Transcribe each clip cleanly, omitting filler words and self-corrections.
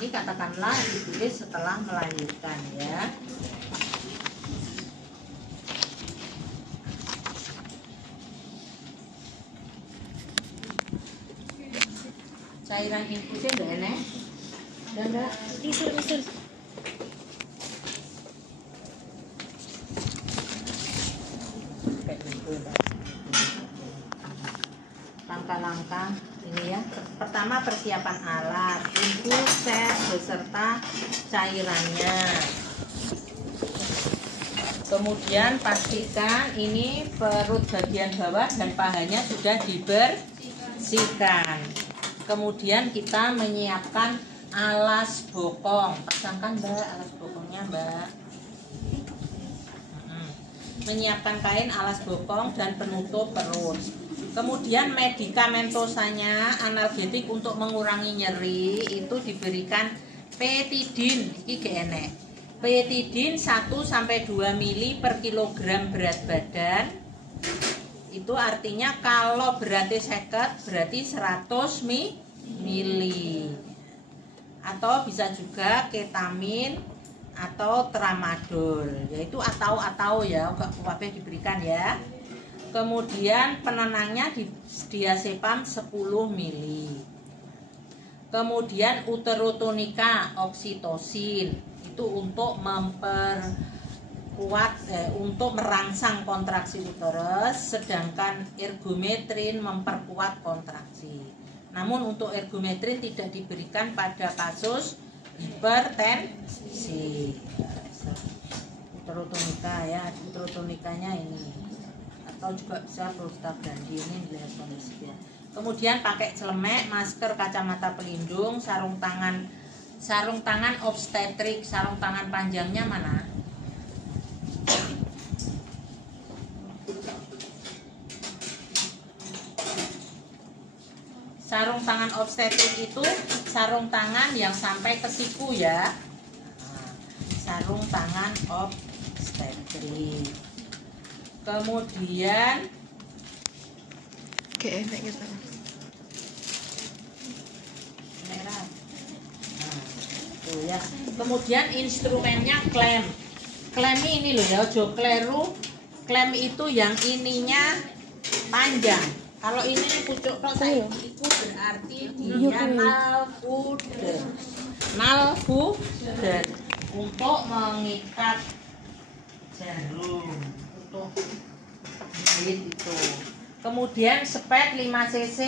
Ini katakanlah ditulis setelah melahirkan ya. Cairan infusnya enggak enak? Dan enggak Misur. Langkah-langkah ini ya. Pertama persiapan alat, infus, set beserta cairannya. Kemudian pastikan ini perut bagian bawah dan pahanya sudah dibersihkan. Kemudian kita menyiapkan alas bokong. Pasangkan Mbak alas bokongnya Mbak. Menyiapkan kain alas bokong dan penutup perut. Kemudian medikamentosanya analgetik untuk mengurangi nyeri itu diberikan petidin. Iki enek. Petidin 1-2 mili per kilogram berat badan. Itu artinya kalau beratnya 50 berarti 100 mili. Atau bisa juga ketamin atau tramadol, yaitu atau ya, kabeh diberikan ya. Kemudian penenangnya di diazepam 10 mili. Kemudian uterotonika oksitosin itu untuk untuk merangsang kontraksi uterus, sedangkan ergometrin memperkuat kontraksi. Namun untuk ergometrin tidak diberikan pada kasus hipertensi. Uterotonika ya, uterotonikanya ini. Atau juga bisa prostaglandin ini dilihat kondisinya. Kemudian pakai celemek, masker, kacamata pelindung, sarung tangan obstetrik, sarung tangan panjangnya mana? Sarung tangan obstetrik itu sarung tangan yang sampai ke siku ya. Sarung tangan obstetrik. Kemudian enak gitu. Merah. Tuh ya. Kemudian instrumennya klem. Klem ini loh ya, ojo kleru. Klem itu yang ininya panjang. Kalau ini pucuk tok saiki itu berarti dia nalpuder. Nalpuder untuk mengikat jarum untuk jahit itu. Kemudian spet 5 cc.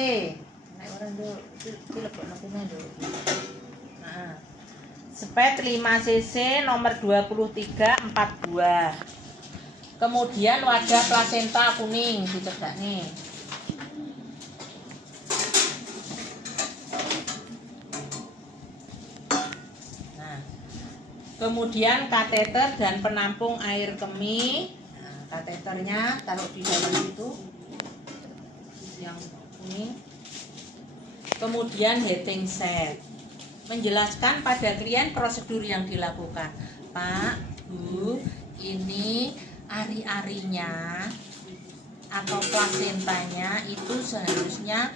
Nah, spet 5 cc nomor 23 4 buah. Kemudian wadah plasenta kuning dicegak nih. Kemudian kateter dan penampung air kemih. Nah, kateternya taruh di dalam itu yang kuning. Kemudian heating set. Menjelaskan pada klien prosedur yang dilakukan. Pak, Bu, ini ari-arinya atau plasentanya itu seharusnya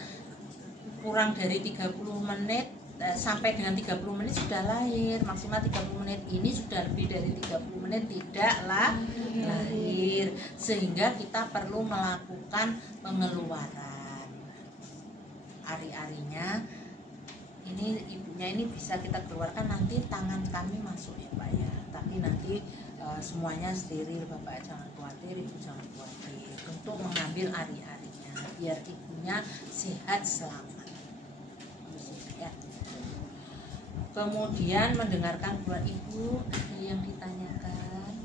kurang dari 30 menit sampai dengan 30 menit sudah lahir, maksimal 30 menit. Ini sudah lebih dari 30 menit tidaklah lahir, sehingga kita perlu melakukan pengeluaran ari-arinya. Ini ibunya ini bisa kita keluarkan, nanti tangan kami masuk ya Pak ya, tapi nanti semuanya steril. Bapak jangan khawatir, Ibu jangan khawatir untuk mengambil ari-arinya biar ibunya sehat selamat ya. Kemudian mendengarkan keluar ibu, ada yang ditanyakan.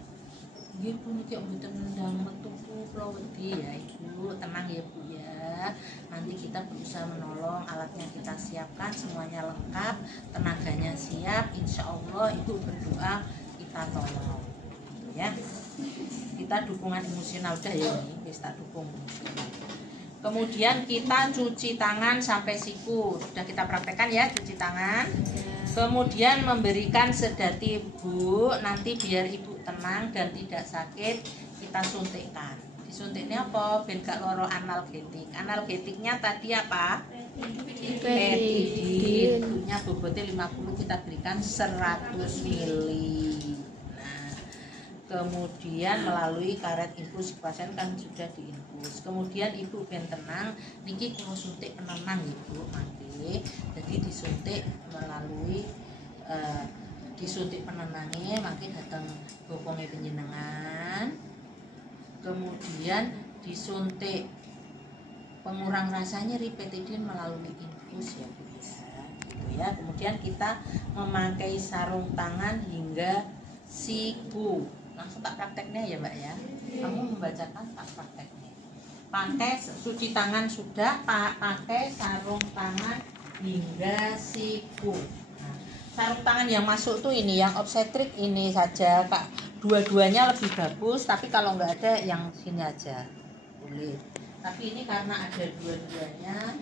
Ibu niki mboten ndang metu kula wedi ya Ibu, tenang ya Bu ya. Nanti kita berusaha menolong, alatnya kita siapkan semuanya lengkap, tenaganya siap. Insya Allah Ibu berdoa kita tolong ya. Kita dukungan emosional udah ya ini, kita dukung emosional. Kemudian kita cuci tangan sampai siku, sudah kita praktekkan ya, cuci tangan. Kemudian memberikan sedatif Bu, nanti biar ibu tenang dan tidak sakit, kita suntikkan. Disuntiknya apa? Ben gak loro analgetik. Analgetiknya tadi apa? petidin. Ibunya bobotnya 50, kita berikan 100 ml. Nah, kemudian melalui karet infus, pasien kan sudah diinfus. Kemudian ibu ben tenang, niki kula suntik penenang ibu mangke. Jadi disuntik melalui disuntik penenangnya makin datang bokongnya penjenengan, kemudian disuntik pengurang rasa nyeri petidin melalui infus ya Bu ya, gitu ya. Kemudian kita memakai sarung tangan hingga siku. Langsung tak prakteknya ya Mbak ya, kamu membacakan tak prakteknya. Pakai cuci tangan sudah, pakai sarung tangan hingga siku. Sarung tangan yang masuk tuh ini, yang obstetrik ini saja Kak. Dua-duanya lebih bagus, tapi kalau nggak ada yang sini aja boleh. Tapi ini karena ada dua-duanya.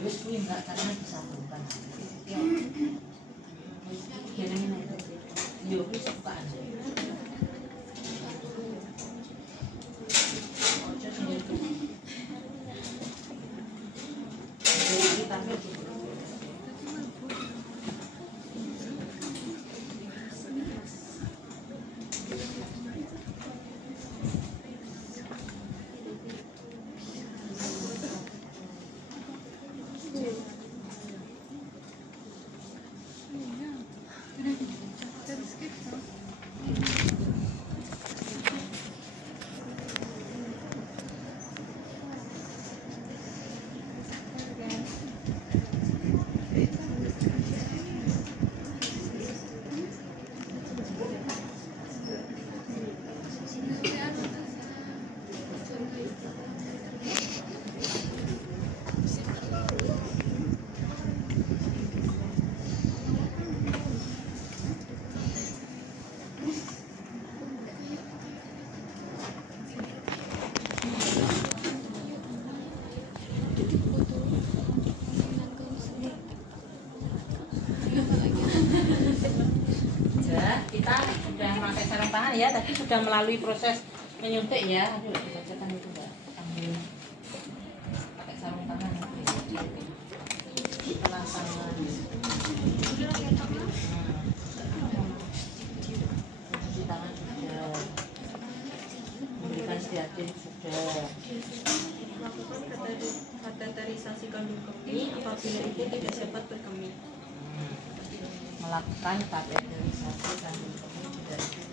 Wis kuwi enggak karena disambungkan. Yo wis suka aja. Ojo sendiri. Kita sudah memakai sarung tangan ya, tadi sudah melalui proses menyuntik ya. Aduh, dibacakan itu Mbak. Ambil pakai sarung tangan ya. Setelah tangan. Cuci tangan sudah. Memberikan stiatin sudah. Melakukan kateterisasi kandung kemih apabila ibu tidak dapat berkemih. Melakukan kateterisasi kandung kemih tidak dapat berkemih.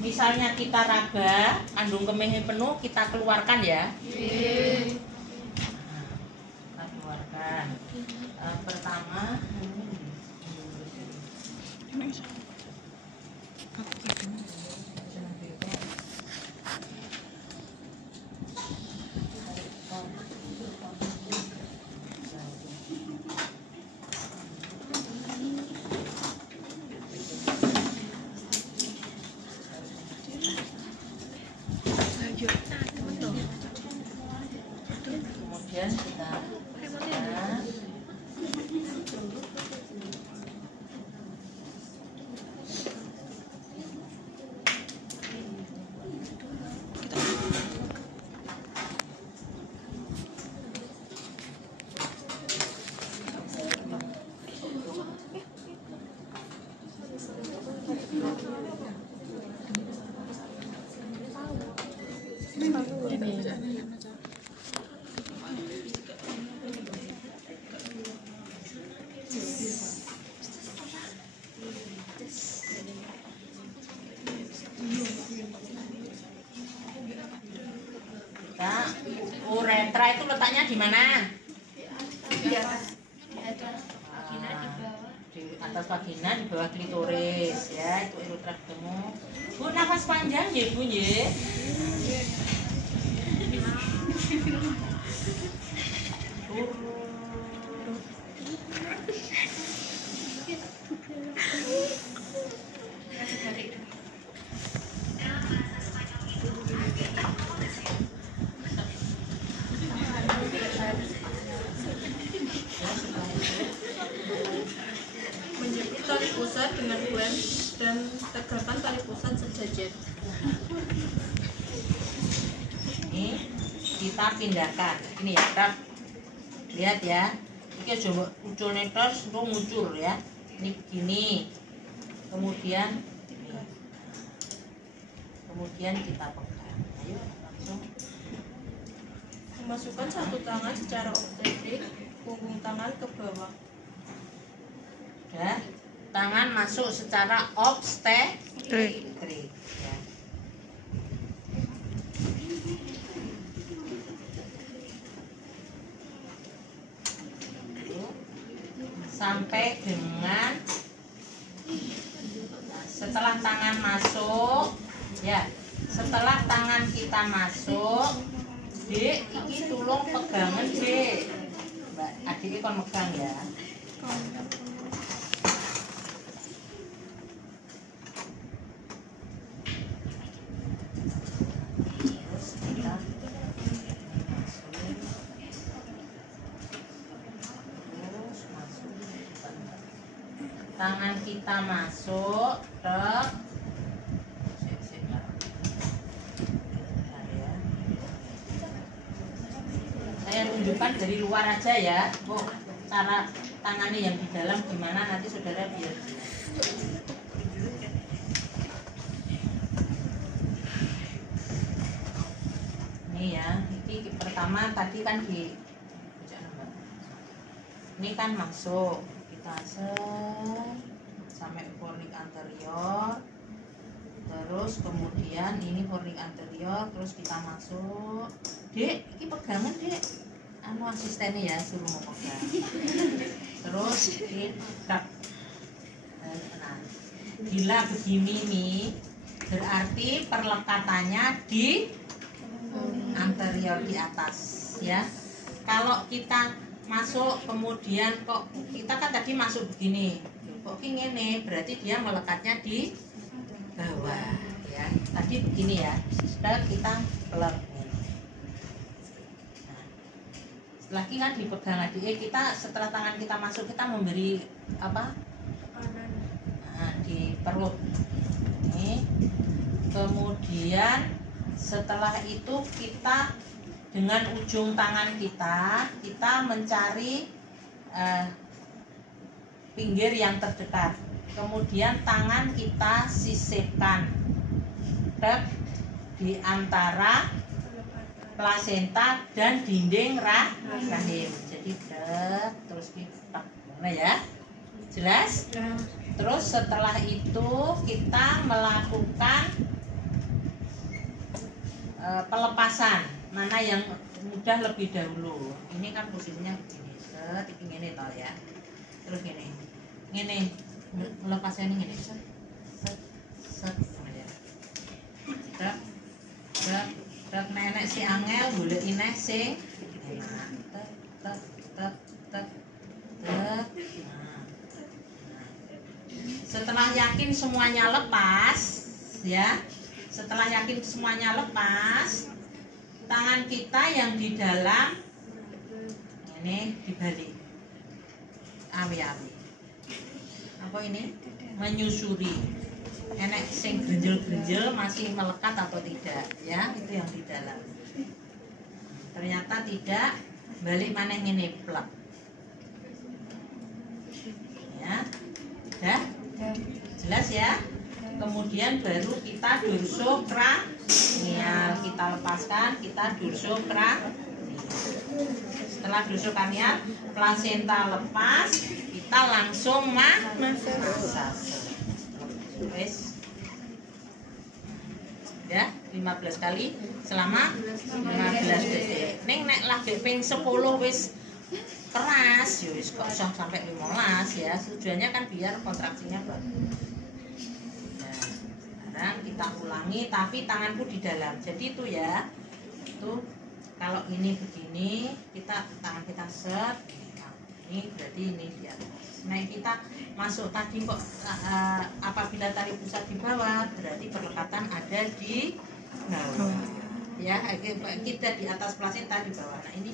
Misalnya kita raba, kandung kemihnya penuh, kita keluarkan ya. Kita keluarkan. Pertama, kemudian kita uretra itu letaknya di mana? Di atas. Di atas vagina, di bawah klitoris ya, itu uretra ketemu. Bu, nafas panjang ya Bu ya. Menjepit tali pusat dengan lem dan tegakkan tali pusat sejajar. Ini kita pindahkan. Ini ya, Kak. Lihat ya. Ini coba ucul netos untuk ngucur ya. Ini begini. Kemudian kita pegang. Ayo langsung. Memasukkan satu tangan secara obstetrik, punggung tangan ke bawah. Ya. Tangan masuk secara obstetrik ya. Sampai dengan setelah tangan masuk ya, setelah tangan kita masuk, Dek, iki tulung pegangan, Dek. Mbak, adiknya kon megang ya. Terus kita masuk. Tangan kita masuk ke saya tunjukkan dari luar aja ya, Bu. Cara tangannya yang di dalam gimana nanti saudara biar. Ini ya, ini pertama tadi kan ini kan masuk, kita sampai fornik anterior, terus kemudian ini fornik anterior, terus kita masuk. Dek, ini pegangan, Dek. Anu asistennya ya, suruh mau pegang. Terus kita nah, bila begini nih, berarti perlekatannya di anterior di atas ya. Kalau kita masuk kemudian kok kita kan tadi masuk begini, kok ini berarti dia melekatnya di bawah ya. Tadi begini ya, setelah kita pelek. Nah, setelah kan dipegang lagi, kita setelah tangan kita masuk kita memberi apa? Nah, di perut. Ini. Kemudian setelah itu kita dengan ujung tangan kita mencari pinggir yang terdekat. Kemudian tangan kita sisipkan di antara plasenta dan dinding rahim. Jadi terus kita ya. Jelas? Terus setelah itu kita melakukan pelepasan. Mana yang mudah lebih dahulu. Ini kan posisinya begini. Ini toh ya. Terus gini. Ini melepasnya ini gini. Tek nenek si angel golek ineh sing setelah yakin semuanya lepas ya, setelah yakin semuanya lepas, tangan kita yang di dalam ini dibalik awi-awi apa ini menyusuri enek sing grenjel-grenjel masih melekat atau tidak ya, itu yang di dalam. Ternyata tidak, balik maneh ngene plek ya. Dah jelas ya. Kemudian baru kita dorsokranial, kita lepaskan, kita dorsokranial. Setelah dorsokranial, plasenta lepas, kita langsung massage. Wes. Ya, 15 kali selama 15 detik. Ning nek lagi ping 10 wis keras, ya wis kok usah sampai 15 ya. Tujuannya kan biar kontraksinya bagus. Nah, sekarang kita ulangi tapi tanganku di dalam. Jadi itu ya. Itu kalau ini begini, kita tangan kita set, nah, ini berarti ini di atas. Nah kita masuk tadi kok apabila tali pusat di bawah, berarti perlekatan ada di bawah. Ya, kita di atas plasenta di bawah. Nah ini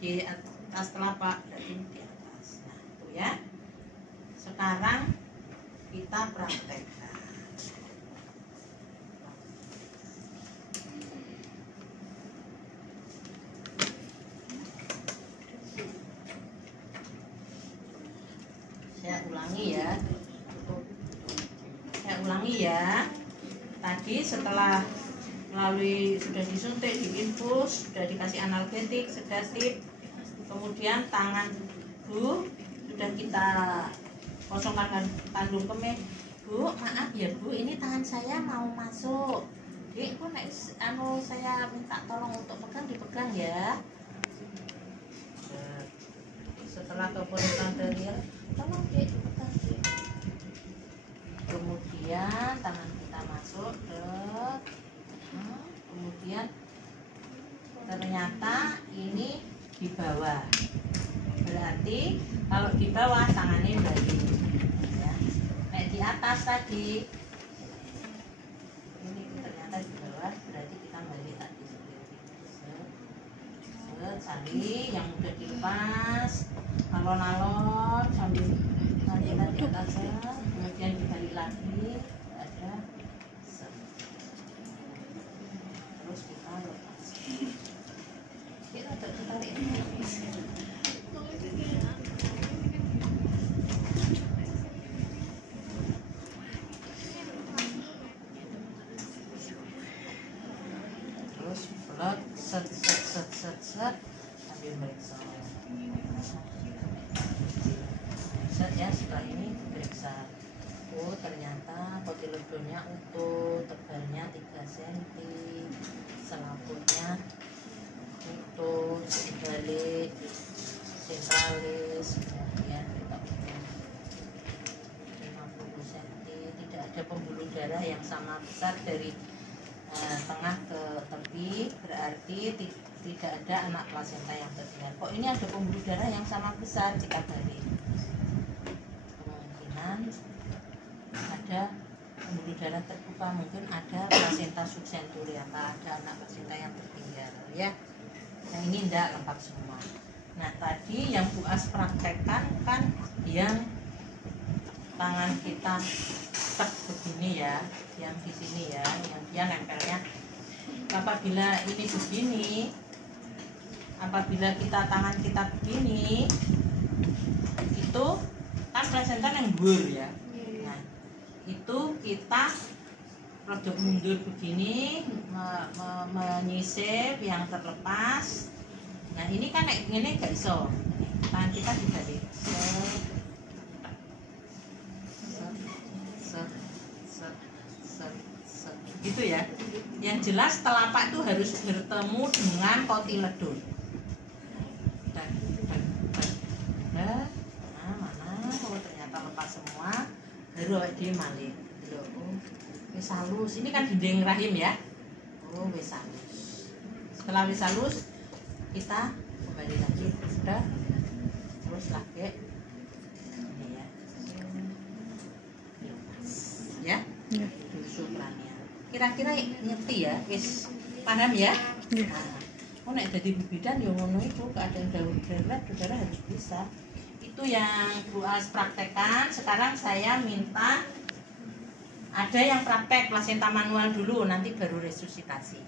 di atas telapak, berarti ini di atas. Nah itu ya. Sekarang kita praktekkan. Saya ulangi ya. Saya ulangi ya. Tadi setelah melalui sudah disuntik, diinfus, sudah dikasih analgetik, sedatif, kemudian tangan Bu sudah kita kosongkan kandung kemih. Bu, maaf ya Bu, ini tangan saya mau masuk. Dek, kok saya minta tolong untuk pegang, dipegang ya. Setelah keputusan dari tolong Dek, dipegang Dek. Kemudian tangan kita masuk ke kemudian ternyata ini di bawah, berarti kalau di bawah tangannya balik ya. Nah di atas tadi ini ternyata di bawah, berarti kita balik tadi sambil yang udah dilepas alon-alon sambil kita di atasnya, kemudian dibalik lagi ada terus kita lepas. Kita tarik terus pelot set sambil meriksa set ya. Setelah ini diperiksa, oh ternyata kotiledonya utuh, tebalnya 3 cm, selaputnya utuh, balik sentralis, kemudian kita ukur 50 cm, tidak ada pembuluh darah yang sama besar dari tengah ke tepi, berarti tidak ada anak plasenta yang tertinggal. Kok ini ada pembuluh darah yang sama besar? Jika balik, kemungkinan ada pembuluh darah terbuka, mungkin ada plasenta subcenturiata, ada anak plasenta yang tertinggal ya. Yang ini tidak lengkap semua. Nah tadi yang Bu As praktekkan kan yang tangan kita tek begini ya, yang di sini ya, yang dia nempelnya. Apabila ini begini, apabila kita tangan kita begini, itu kan plasenta yang bur ya. Nah itu kita produk mundur begini, menyisip yang terlepas. Nah ini kan ini gak iso, tangan kita dibalik gitu ya. Yang jelas telapak itu harus bertemu dengan kotiledon. Nah mana, oh ternyata lepas semua, baru dia malih. Wis halus, ini kan dinding rahim ya. Oh wis halus. Setelah wis halus, kita kembali lagi sudah terus lagi ini ya. Ya. Suprania. Kira-kira ngerti ya, wis paham ya? Nah, nek dadi bidan ya ngono itu, keadaan darah harus bisa. Itu yang Bu As praktekkan. Sekarang saya minta ada yang praktek plasenta manual dulu, nanti baru resusitasi.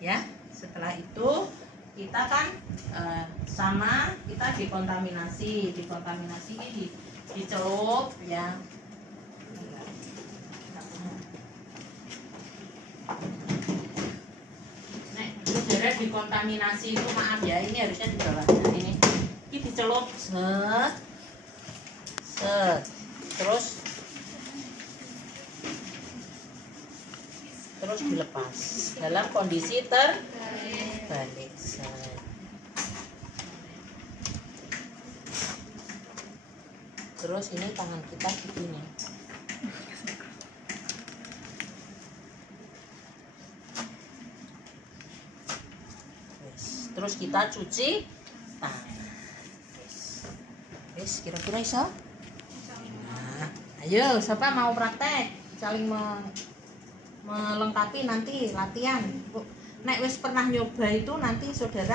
Ya, setelah itu kita kan sama kita dikontaminasi ini dicelup ya. Nek udara dikontaminasi itu maaf ya, ini harusnya di bawah. Nah, ini dicelup set terus dilepas dalam kondisi terbalik set. Terus ini tangan kita begini. terus kita cuci tangan. Wis kira-kira iso? Nah, ayo siapa mau praktek saling melengkapi nanti latihan. Nek wis pernah nyoba itu nanti saudara